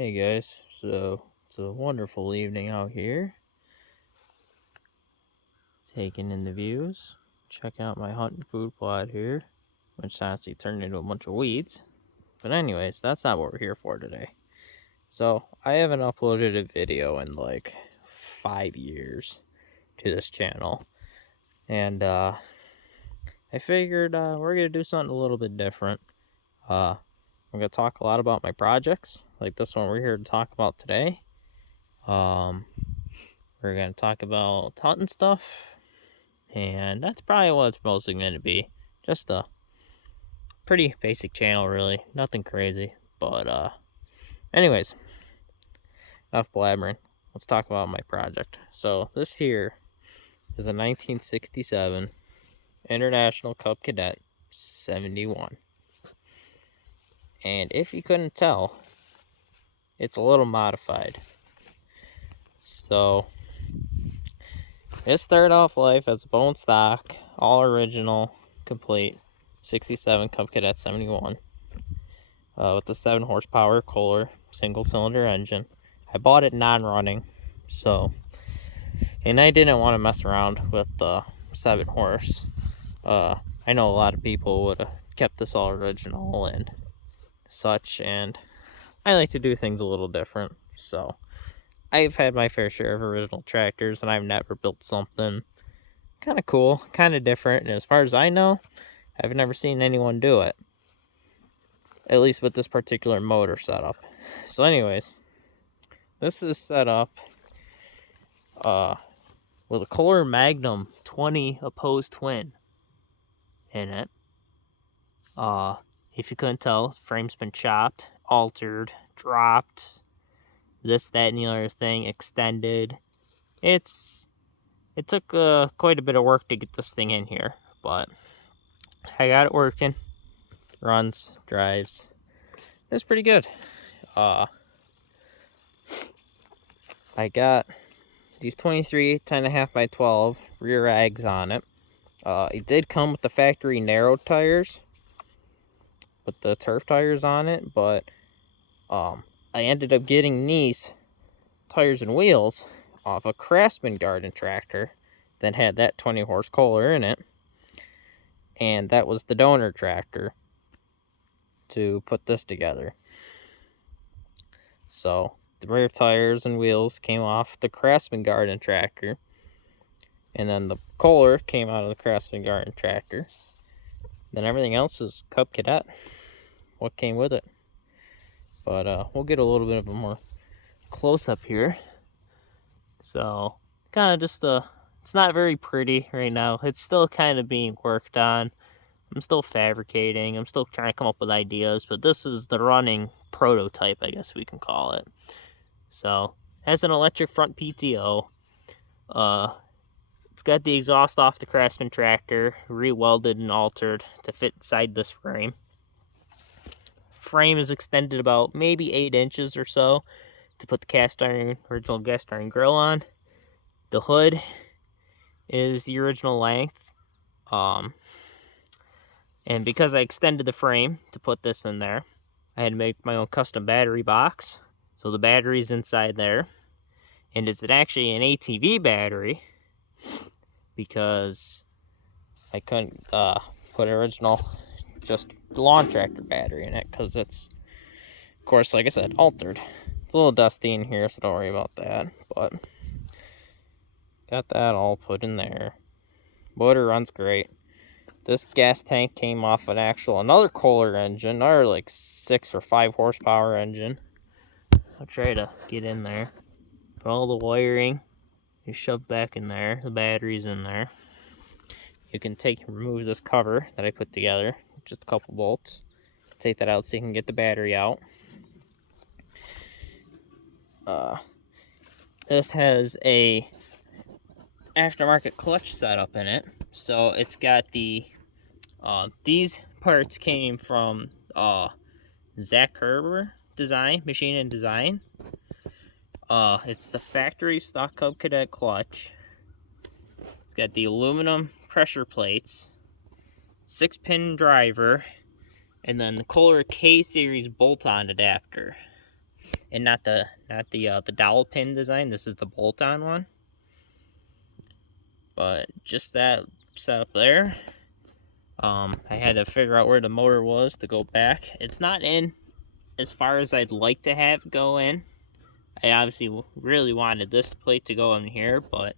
Hey guys, so it's a wonderful evening out here. Taking in the views. Checking out my hunting food plot here, which honestly turned into a bunch of weeds. But anyways, that's not what we're here for today. So I haven't uploaded a video in like 5 years to this channel. And I figured we're gonna do something a little bit different. I'm gonna talk a lot about my projects, like this one we're here to talk about today. We're gonna talk about hunting stuff, and that's probably what it's mostly going to be. Just a pretty basic channel, really. Nothing crazy. But anyways, enough blabbering. Let's talk about my project. So this here is a 1967 International Cub Cadet 71. And if you couldn't tell, it's a little modified. So it started off life as a bone stock, all original, complete 67 Cub Cadet 71 with the 7 horsepower Kohler single cylinder engine. I bought it non-running, and I didn't want to mess around with the 7 horse. I know a lot of people would have kept this all original and such, and I like to do things a little different. So I've had my fair share of original tractors, and I've never built something kind of cool, kind of different. And as far as I know, I've never seen anyone do it, at least with this particular motor setup. So anyways, this is set up with a Kohler Magnum 20 opposed twin in it. If you couldn't tell, the frame's been chopped, altered, dropped, this, that, and the other thing, extended. It took quite a bit of work to get this thing in here, but I got it working. Runs, drives. It's pretty good. I got these 23 10.5 by 12 rear ags on it. It did come with the factory narrowed tires, with the turf tires on it, but I ended up getting these tires and wheels off a Craftsman garden tractor that had that 20 horse Kohler in it, and that was the donor tractor to put this together. So the rear tires and wheels came off the Craftsman garden tractor, and then the Kohler came out of the Craftsman garden tractor. Then everything else is Cub Cadet, what came with it. But we'll get a little bit of a more close-up here. So kind of just it's not very pretty right now. It's still kind of being worked on. I'm still fabricating. I'm still trying to come up with ideas, but this is the running prototype, I guess we can call it. So it has an electric front PTO. It's got the exhaust off the Craftsman tractor, re-welded and altered to fit inside this frame. Frame is extended about maybe 8 inches or so to put the original cast iron grill on. The hood is the original length. And because I extended the frame to put this in there, I had to make my own custom battery box. So the battery's inside there. And it's actually an ATV battery, because I couldn't put original just lawn tractor battery in it, because it's, of course, like I said, altered. It's a little dusty in here, so don't worry about that. But got that all put in there. Motor runs great. This gas tank came off another Kohler engine, another like 6 or 5 horsepower engine. I'll try to get in there. All the wiring is shoved back in there. The battery's in there. You can remove this cover that I put together, just a couple bolts. Take that out so you can get the battery out. This has a aftermarket clutch setup in it, so it's got the these parts came from Zach Kerber Machine and Design. It's the factory stock Cub Cadet clutch. It's got the aluminum pressure plates, 6-pin driver, and then the Kohler K-Series bolt-on adapter. and not the dowel pin design. This is the bolt-on one. But just that setup there. I had to figure out where the motor was to go back. It's not in as far as I'd like to have it go in. I obviously really wanted this plate to go in here, but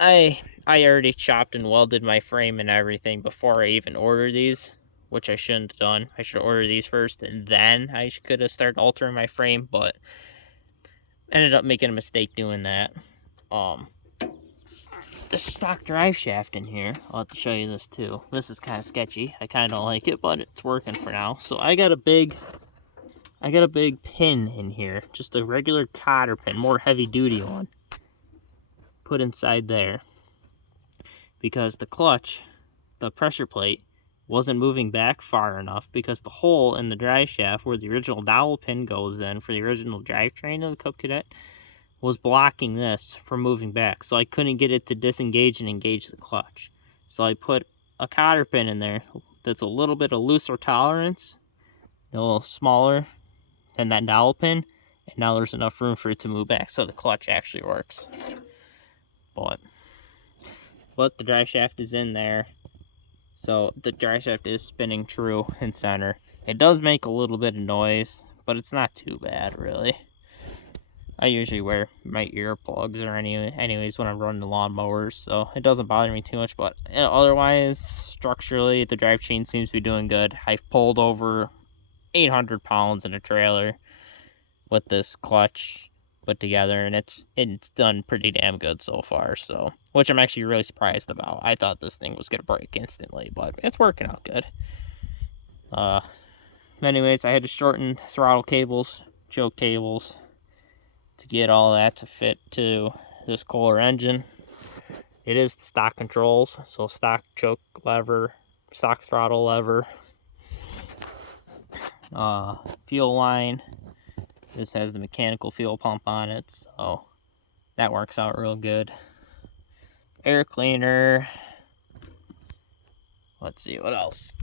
I already chopped and welded my frame and everything before I even ordered these, which I shouldn't have done. I should order these first, and then I could have started altering my frame, but ended up making a mistake doing that. The stock drive shaft in here, I'll have to show you this too. This is kind of sketchy. I kind of don't like it, but it's working for now. So I got a big pin in here, just a regular cotter pin, more heavy duty one, put inside there, because the clutch, the pressure plate, wasn't moving back far enough, because the hole in the drive shaft where the original dowel pin goes in for the original drivetrain of the Cub Cadet was blocking this from moving back, so I couldn't get it to disengage and engage the clutch. So I put a cotter pin in there that's a little bit of looser tolerance, a little smaller than that dowel pin, and now there's enough room for it to move back, so the clutch actually works. But the drive shaft is in there, so the drive shaft is spinning true in center. It does make a little bit of noise, but it's not too bad, really. I usually wear my earplugs or anyways when I'm running the lawnmowers, so it doesn't bother me too much. But otherwise, structurally, the drive chain seems to be doing good. I've pulled over 800 pounds in a trailer with this clutch put together, and it's done pretty damn good so far. So, which I'm actually really surprised about. I thought this thing was gonna break instantly, but it's working out good. Anyways, I had to shorten throttle cables, choke cables, to get all that to fit to this Kohler engine. It is stock controls, so stock choke lever, stock throttle lever, fuel line. This has the mechanical fuel pump on it, so that works out real good. Air cleaner. Let's see what else.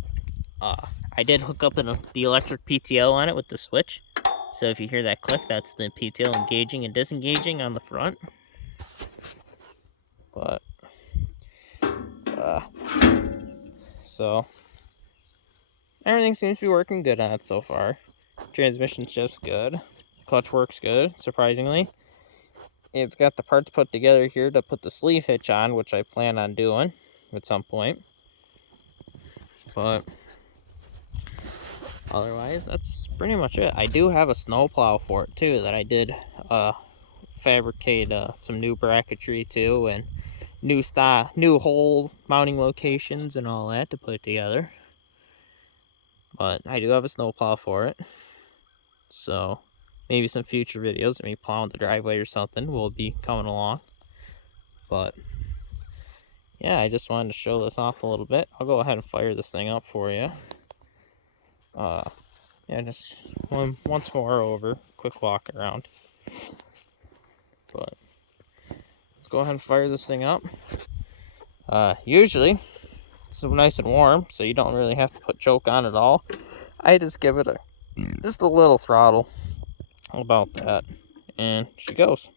I did hook up the electric PTO on it with the switch. So if you hear that click, that's the PTO engaging and disengaging on the front. But, so, everything seems to be working good on it so far. Transmission shift's good. Clutch works good, surprisingly. It's got the parts put together here to put the sleeve hitch on, which I plan on doing at some point. But otherwise, that's pretty much it. I do have a snowplow for it too that I did fabricate some new bracketry too, and new hole mounting locations and all that to put together. But I do have a snowplow for it, so maybe some future videos of me plowing the driveway or something will be coming along. But yeah, I just wanted to show this off a little bit. I'll go ahead and fire this thing up for you. Yeah, just once more over, quick walk around. But let's go ahead and fire this thing up. Usually it's nice and warm, so you don't really have to put choke on at all. I just give it just a little throttle, about that, and she goes.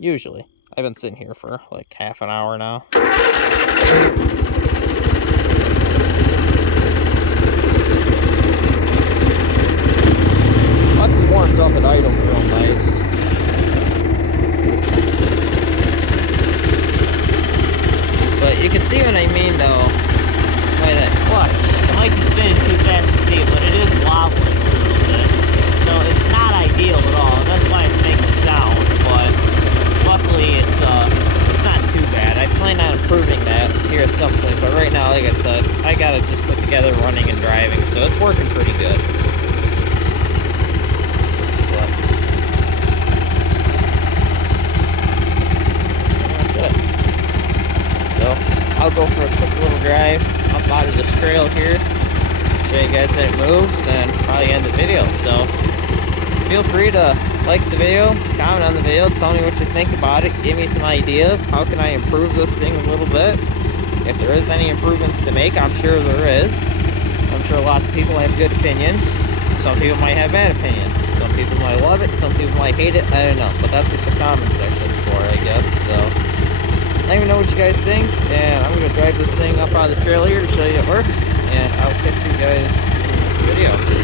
Usually. I've been sitting here for like half an hour now. Once it warms up, it idles real nice. But you can see what I mean though, by that clutch. It might be spinning too fast to see it, but it is wobbling a little bit. So it's not ideal at all. That's why it's making sound, but luckily it's not too bad. I plan on improving that here at some point, but right now, like I said, I got it just put together running and driving, so it's working pretty good. But that's it. So I'll go for a quick little drive up out of this trail here, show you guys that it moves, and probably end the video. So feel free to like the video, comment on the video, tell me what you think about it, give me some ideas. How can I improve this thing a little bit? If there is any improvements to make, I'm sure there is. I'm sure lots of people have good opinions. Some people might have bad opinions. Some people might love it. Some people might hate it. I don't know. But that's what the comment section's for, I guess. So let me know what you guys think. And I'm going to drive this thing up on the trailer here to show you it works. And I'll catch you guys in the next video.